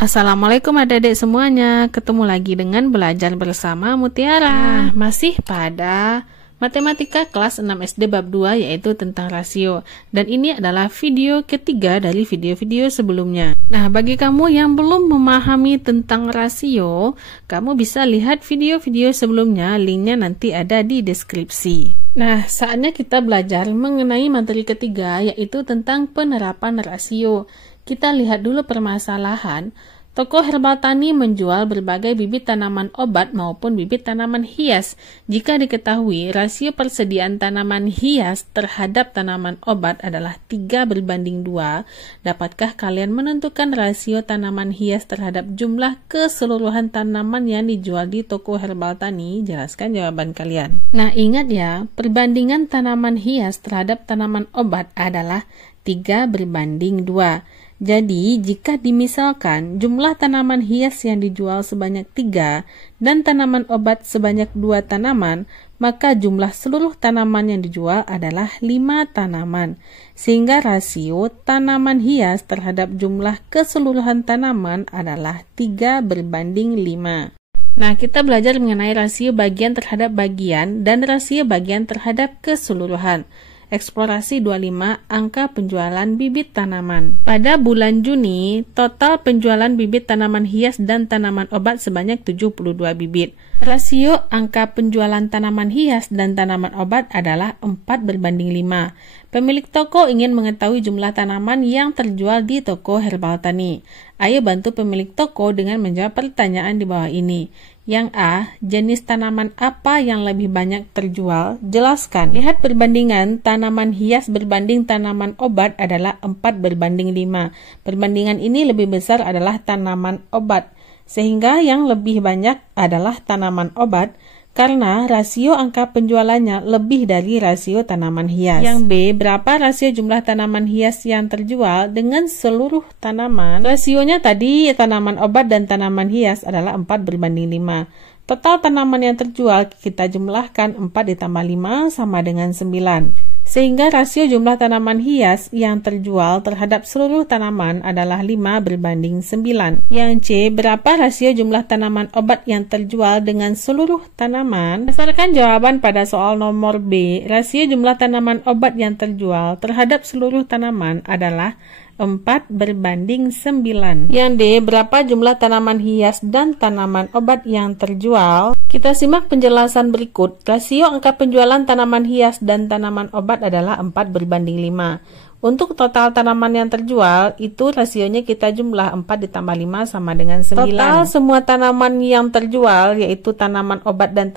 Assalamualaikum adik-adik semuanya, ketemu lagi dengan belajar bersama Mutiara. Masih pada matematika kelas 6 SD bab 2, yaitu tentang rasio. Dan ini adalah video ketiga dari video-video sebelumnya. Nah, bagi kamu yang belum memahami tentang rasio, kamu bisa lihat video-video sebelumnya, linknya nanti ada di deskripsi. Nah, saatnya kita belajar mengenai materi ketiga, yaitu tentang penerapan rasio. Kita lihat dulu permasalahan. Toko herbal tani menjual berbagai bibit tanaman obat maupun bibit tanaman hias. Jika diketahui rasio persediaan tanaman hias terhadap tanaman obat adalah 3:2, dapatkah kalian menentukan rasio tanaman hias terhadap jumlah keseluruhan tanaman yang dijual di toko herbal tani? Jelaskan jawaban kalian. Nah, ingat ya, perbandingan tanaman hias terhadap tanaman obat adalah 3:2. Jadi, jika dimisalkan jumlah tanaman hias yang dijual sebanyak 3 dan tanaman obat sebanyak 2 tanaman, maka jumlah seluruh tanaman yang dijual adalah 5 tanaman. Sehingga rasio tanaman hias terhadap jumlah keseluruhan tanaman adalah 3:5. Nah, kita belajar mengenai rasio bagian terhadap bagian dan rasio bagian terhadap keseluruhan. Eksplorasi 25, angka penjualan bibit tanaman. Pada bulan Juni, total penjualan bibit tanaman hias dan tanaman obat sebanyak 72 bibit. Rasio angka penjualan tanaman hias dan tanaman obat adalah 4:5. Pemilik toko ingin mengetahui jumlah tanaman yang terjual di toko herbal tani. Ayo bantu pemilik toko dengan menjawab pertanyaan di bawah ini. Yang A, jenis tanaman apa yang lebih banyak terjual? Jelaskan. Lihat perbandingan tanaman hias berbanding tanaman obat adalah 4:5. Perbandingan ini lebih besar adalah tanaman obat, sehingga yang lebih banyak adalah tanaman obat karena rasio angka penjualannya lebih dari rasio tanaman hias. Yang B, berapa rasio jumlah tanaman hias yang terjual dengan seluruh tanaman? Rasionya tadi tanaman obat dan tanaman hias adalah 4:5. Total tanaman yang terjual kita jumlahkan 4 ditambah 5 sama dengan 9. Sehingga rasio jumlah tanaman hias yang terjual terhadap seluruh tanaman adalah 5:9. Yang C, berapa rasio jumlah tanaman obat yang terjual dengan seluruh tanaman? Berdasarkan jawaban pada soal nomor B, rasio jumlah tanaman obat yang terjual terhadap seluruh tanaman adalah 4:9. Yang D, berapa jumlah tanaman hias dan tanaman obat yang terjual? Kita simak penjelasan berikut. Rasio angka penjualan tanaman hias dan tanaman obat adalah 4:5. Untuk total tanaman yang terjual, itu rasionya kita jumlah 4 ditambah 5 sama dengan 9. Total semua tanaman yang terjual, yaitu tanaman obat dan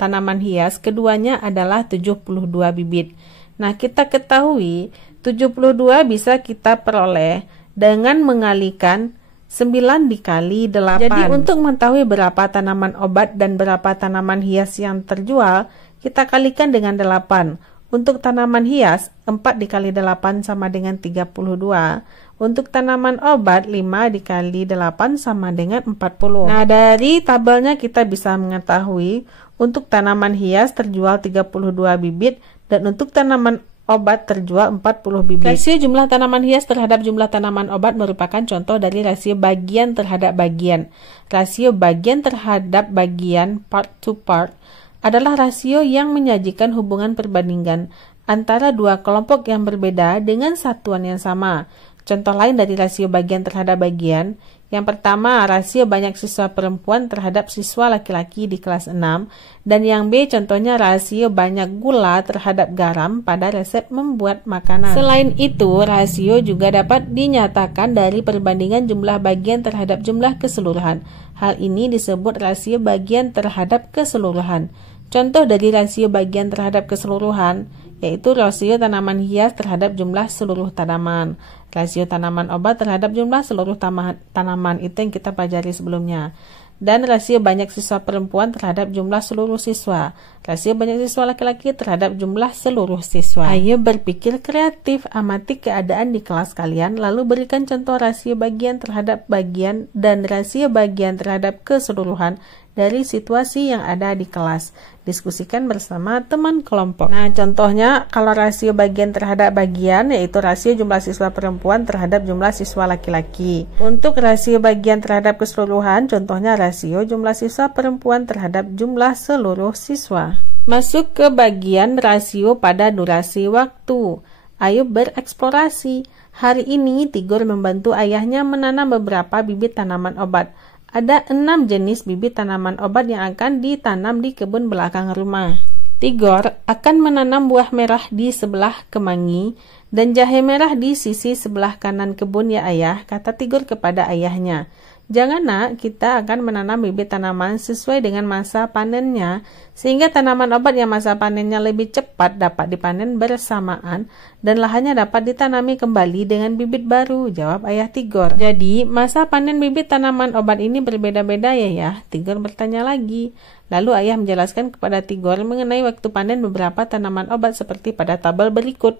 tanaman hias, keduanya adalah 72 bibit. Nah, kita ketahui 72 bisa kita peroleh dengan mengalikan 9 dikali 8. Jadi untuk mengetahui berapa tanaman obat dan berapa tanaman hias yang terjual, kita kalikan dengan 8. Untuk tanaman hias, 4 dikali 8 sama dengan 32. Untuk tanaman obat, 5 dikali 8 sama dengan 40. Nah, dari tabelnya kita bisa mengetahui untuk tanaman hias terjual 32 bibit dan untuk tanaman obat terjual 40 bibit. Rasio jumlah tanaman hias terhadap jumlah tanaman obat merupakan contoh dari rasio bagian terhadap bagian. Rasio bagian terhadap bagian, part to part, adalah rasio yang menyajikan hubungan perbandingan antara dua kelompok yang berbeda dengan satuan yang sama. Contoh lain dari rasio bagian terhadap bagian, yang pertama rasio banyak siswa perempuan terhadap siswa laki-laki di kelas 6, dan yang B contohnya rasio banyak gula terhadap garam pada resep membuat makanan. Selain itu, rasio juga dapat dinyatakan dari perbandingan jumlah bagian terhadap jumlah keseluruhan. Hal ini disebut rasio bagian terhadap keseluruhan. Contoh dari rasio bagian terhadap keseluruhan yaitu rasio tanaman hias terhadap jumlah seluruh tanaman, rasio tanaman obat terhadap jumlah seluruh tanaman, itu yang kita pelajari sebelumnya, dan rasio banyak siswa perempuan terhadap jumlah seluruh siswa, rasio banyak siswa laki-laki terhadap jumlah seluruh siswa. Ayo berpikir kreatif, amati keadaan di kelas kalian, lalu berikan contoh rasio bagian terhadap bagian dan rasio bagian terhadap keseluruhan dari situasi yang ada di kelas. Diskusikan bersama teman kelompok. Nah, contohnya kalau rasio bagian terhadap bagian, yaitu rasio jumlah siswa perempuan terhadap jumlah siswa laki-laki. Untuk rasio bagian terhadap keseluruhan, contohnya rasio jumlah siswa perempuan terhadap jumlah seluruh siswa. Masuk ke bagian rasio pada durasi waktu. Ayo bereksplorasi. Hari ini Tigor membantu ayahnya menanam beberapa bibit tanaman obat. Ada 6 jenis bibit tanaman obat yang akan ditanam di kebun belakang rumah. Tigor akan menanam buah merah di sebelah kemangi dan jahe merah di sisi sebelah kanan kebun ya ayah, kata Tigor kepada ayahnya. Jangan nak, kita akan menanam bibit tanaman sesuai dengan masa panennya, sehingga tanaman obat yang masa panennya lebih cepat dapat dipanen bersamaan dan lahannya dapat ditanami kembali dengan bibit baru, jawab ayah Tigor. Jadi, masa panen bibit tanaman obat ini berbeda-beda ya? Tigor bertanya lagi. Lalu ayah menjelaskan kepada Tigor mengenai waktu panen beberapa tanaman obat seperti pada tabel berikut.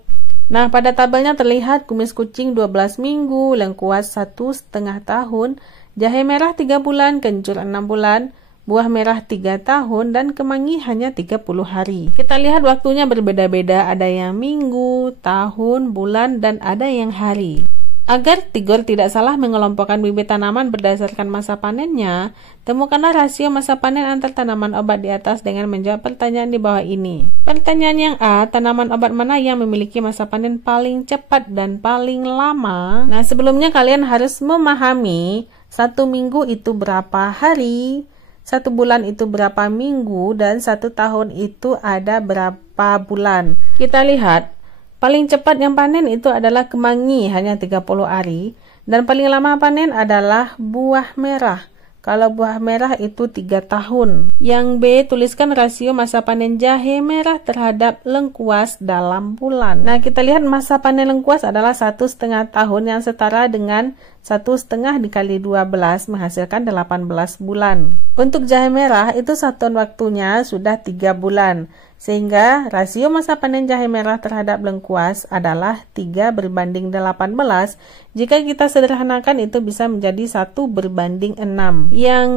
Nah, pada tabelnya terlihat kumis kucing 12 minggu, lengkuas 1,5 tahun, jahe merah 3 bulan, kencur 6 bulan, buah merah 3 tahun, dan kemangi hanya 30 hari. Kita lihat waktunya berbeda-beda, ada yang minggu, tahun, bulan, dan ada yang hari. Agar Tigor tidak salah mengelompokkan bibit tanaman berdasarkan masa panennya, temukanlah rasio masa panen antar tanaman obat di atas dengan menjawab pertanyaan di bawah ini. Pertanyaan yang A, tanaman obat mana yang memiliki masa panen paling cepat dan paling lama? Nah, sebelumnya kalian harus memahami 1 minggu itu berapa hari, 1 bulan itu berapa minggu, dan 1 tahun itu ada berapa bulan. Kita lihat, paling cepat yang panen itu adalah kemangi, hanya 30 hari, dan paling lama panen adalah buah merah. Kalau buah merah itu 3 tahun. Yang B, tuliskan rasio masa panen jahe merah terhadap lengkuas dalam bulan. Nah, kita lihat masa panen lengkuas adalah 1,5 tahun yang setara dengan 1,5 dikali 12 menghasilkan 18 bulan. Untuk jahe merah itu satuan waktunya sudah 3 bulan. Sehingga rasio masa panen jahe merah terhadap lengkuas adalah 3:18. Jika kita sederhanakan itu bisa menjadi 1:6. Yang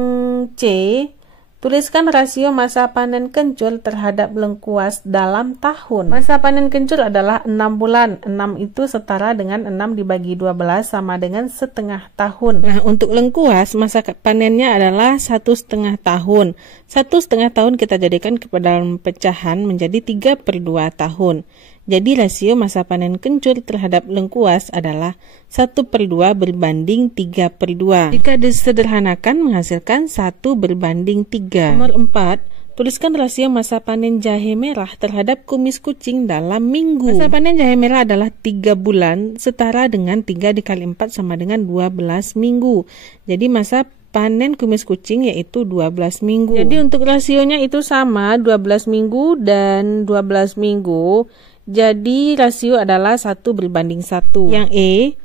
C, tuliskan rasio masa panen kencur terhadap lengkuas dalam tahun. Masa panen kencur adalah 6 bulan. 6 itu setara dengan 6 dibagi 12 sama dengan setengah tahun. Nah, untuk lengkuas masa panennya adalah 1,5 tahun. 1,5 tahun kita jadikan kepada dalam pecahan menjadi 3/2 tahun. Jadi rasio masa panen kencur terhadap lengkuas adalah 1/2 berbanding 3/2. Jika disederhanakan menghasilkan 1/3. Nomor 4, tuliskan rasio masa panen jahe merah terhadap kumis kucing dalam minggu. Masa panen jahe merah adalah 3 bulan, setara dengan 3 dikali 4 sama dengan 12 minggu. Jadi masa panen kumis kucing yaitu 12 minggu. Jadi untuk rasionya itu sama, 12 minggu dan 12 minggu. Jadi rasio adalah 1/1. Yang E,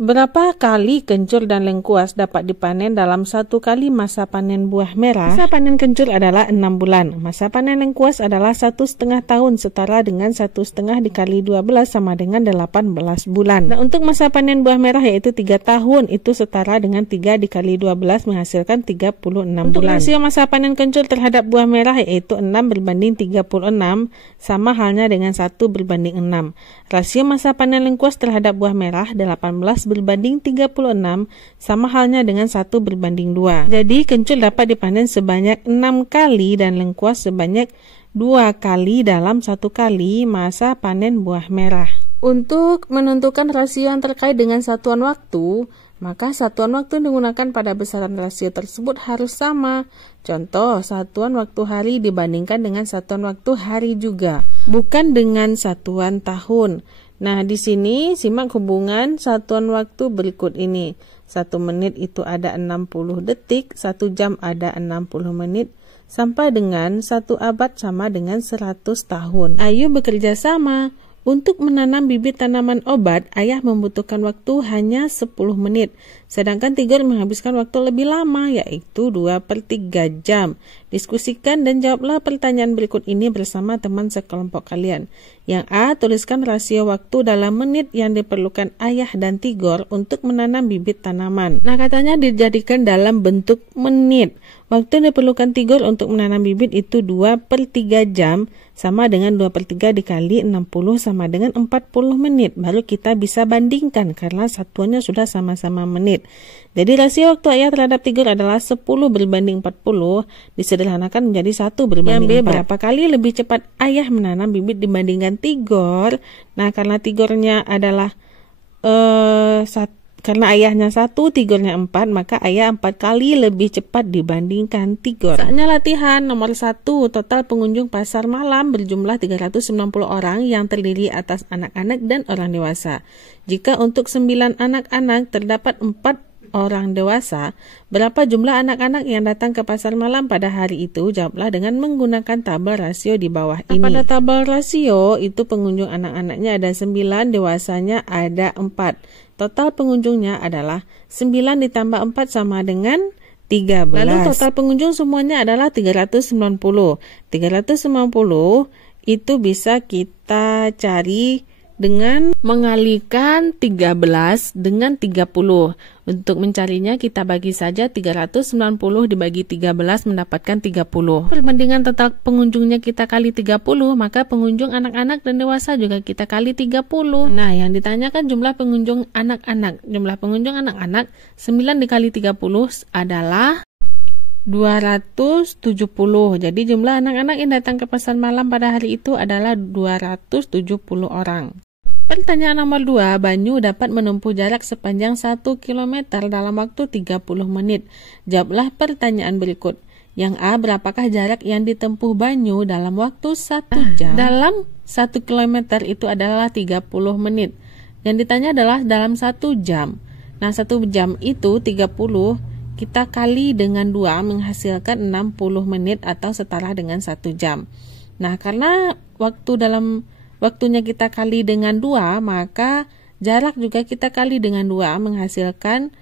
berapa kali kencur dan lengkuas dapat dipanen dalam 1 kali masa panen buah merah? Masa panen kencur adalah 6 bulan. Masa panen lengkuas adalah 1,5 tahun, setara dengan 1,5 dikali 12 sama dengan 18 bulan. Nah, untuk masa panen buah merah yaitu 3 tahun, itu setara dengan 3 dikali 12 menghasilkan 36 untuk bulan. Untuk rasio masa panen kencur terhadap buah merah yaitu 6/36, sama halnya dengan 1/6. Rasio masa panen lengkuas terhadap buah merah 18/36, sama halnya dengan 1/2. Jadi kencur dapat dipanen sebanyak 6 kali dan lengkuas sebanyak 2 kali dalam 1 kali masa panen buah merah. Untuk menentukan rasio yang terkait dengan satuan waktu, maka satuan waktu digunakan pada besaran rasio tersebut harus sama. Contoh, satuan waktu hari dibandingkan dengan satuan waktu hari juga, bukan dengan satuan tahun. Nah, di sini simak hubungan satuan waktu berikut ini. 1 menit itu ada 60 detik, 1 jam ada 60 menit, sampai dengan 1 abad sama dengan 100 tahun. Ayo bekerja sama. Untuk menanam bibit tanaman obat, ayah membutuhkan waktu hanya 10 menit. Sedangkan Tigor menghabiskan waktu lebih lama, yaitu 2/3 jam. Diskusikan dan jawablah pertanyaan berikut ini bersama teman sekelompok kalian. Yang A, tuliskan rasio waktu dalam menit yang diperlukan Ayah dan Tigor untuk menanam bibit tanaman. Nah, katanya dijadikan dalam bentuk menit. Waktu yang diperlukan Tigor untuk menanam bibit itu 2/3 jam, sama dengan 2/3 dikali 60 sama dengan 40 menit. Baru kita bisa bandingkan karena satuannya sudah sama-sama menit. Jadi rasio waktu Ayah terhadap Tigor adalah 10/40, disederhanakan menjadi 1/4. Berapa kali lebih cepat Ayah menanam bibit dibandingkan Tigor? Nah, karena Tigornya adalah karena Ayahnya 1, Tigornya 4, maka Ayah 4 kali lebih cepat dibandingkan Tigor. Saatnya latihan nomor 1. Total pengunjung pasar malam berjumlah 390 orang yang terdiri atas anak-anak dan orang dewasa. Jika untuk 9 anak-anak terdapat 4 orang dewasa, berapa jumlah anak-anak yang datang ke pasar malam pada hari itu? Jawablah dengan menggunakan tabel rasio di bawah ini. Pada tabel rasio itu pengunjung anak-anaknya ada 9, dewasanya ada 4. Total pengunjungnya adalah 9 ditambah 4 sama dengan 13. Lalu total pengunjung semuanya adalah 390. 390 itu bisa kita cari dengan mengalikan 13 dengan 30. Untuk mencarinya kita bagi saja 390 dibagi 13 mendapatkan 30. Perbandingan total pengunjungnya kita kali 30, maka pengunjung anak-anak dan dewasa juga kita kali 30. Nah, yang ditanyakan jumlah pengunjung anak-anak. Jumlah pengunjung anak-anak 9 dikali 30 adalah 270. Jadi jumlah anak-anak yang datang ke pasar malam pada hari itu adalah 270 orang. Pertanyaan nomor 2, Banyu dapat menempuh jarak sepanjang 1 km dalam waktu 30 menit. Jawablah pertanyaan berikut. Yang A, berapakah jarak yang ditempuh Banyu dalam waktu 1 jam? Dalam 1 km itu adalah 30 menit. Yang ditanya adalah dalam 1 jam. Nah, 1 jam itu 30 kita kali dengan 2 menghasilkan 60 menit atau setara dengan 1 jam. Nah, karena waktunya kita kali dengan 2, maka jarak juga kita kali dengan 2 menghasilkan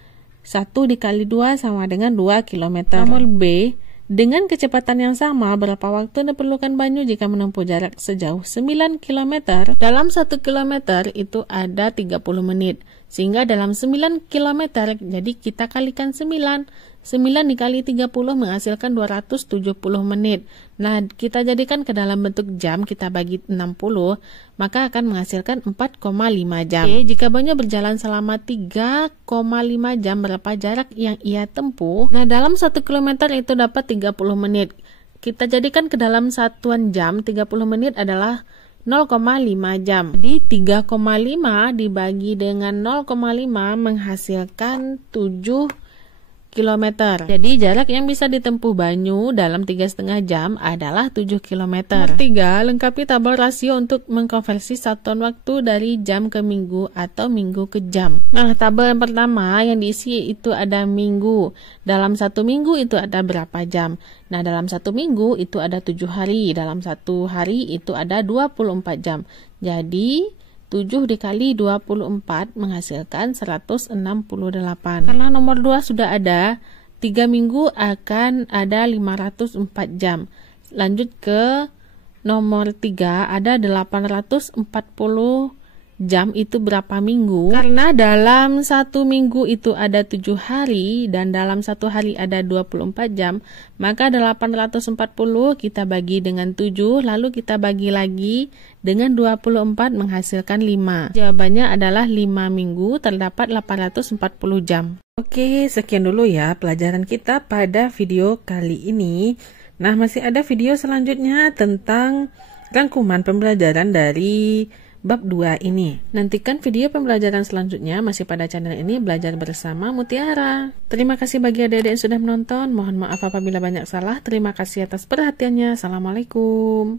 1 dikali 2 sama dengan 2 km. Nomor B, dengan kecepatan yang sama, berapa waktu diperlukan Banyu jika menempuh jarak sejauh 9 km? Dalam 1 km itu ada 30 menit. Sehingga dalam 9 km, jadi kita kalikan 9. 9 dikali 30 menghasilkan 270 menit. Nah, kita jadikan ke dalam bentuk jam, kita bagi 60, maka akan menghasilkan 4,5 jam. Oke, jika Banyu berjalan selama 3,5 jam, berapa jarak yang ia tempuh? Nah, dalam 1 km itu dapat 30 menit. Kita jadikan ke dalam satuan jam, 30 menit adalah 0,5 jam. Jadi 3,5 dibagi dengan 0,5 menghasilkan 7 km. Jadi jarak yang bisa ditempuh Banyu dalam 3,5 jam adalah 7 km. Nomor 3, lengkapi tabel rasio untuk mengkonversi satuan waktu dari jam ke minggu atau minggu ke jam. Nah, tabel yang pertama yang diisi itu ada minggu. Dalam 1 minggu itu ada berapa jam? Nah, dalam 1 minggu itu ada 7 hari. Dalam 1 hari itu ada 24 jam. Jadi 7 dikali 24 menghasilkan 168. Karena nomor 2 sudah ada, 3 minggu akan ada 504 jam. Lanjut ke nomor 3, ada 840 jam, itu berapa minggu? Karena dalam 1 minggu itu ada 7 hari dan dalam 1 hari ada 24 jam, maka 840 kita bagi dengan 7, lalu kita bagi lagi dengan 24 menghasilkan 5. Jawabannya adalah 5 minggu terdapat 840 jam. Oke, sekian dulu ya pelajaran kita pada video kali ini. Nah, masih ada video selanjutnya tentang rangkuman pembelajaran dari bab 2 ini. Nantikan video pembelajaran selanjutnya masih pada channel ini, Belajar Bersama Mutiara. Terima kasih bagi adik-adik yang sudah menonton. Mohon maaf apabila banyak salah. Terima kasih atas perhatiannya. Assalamualaikum.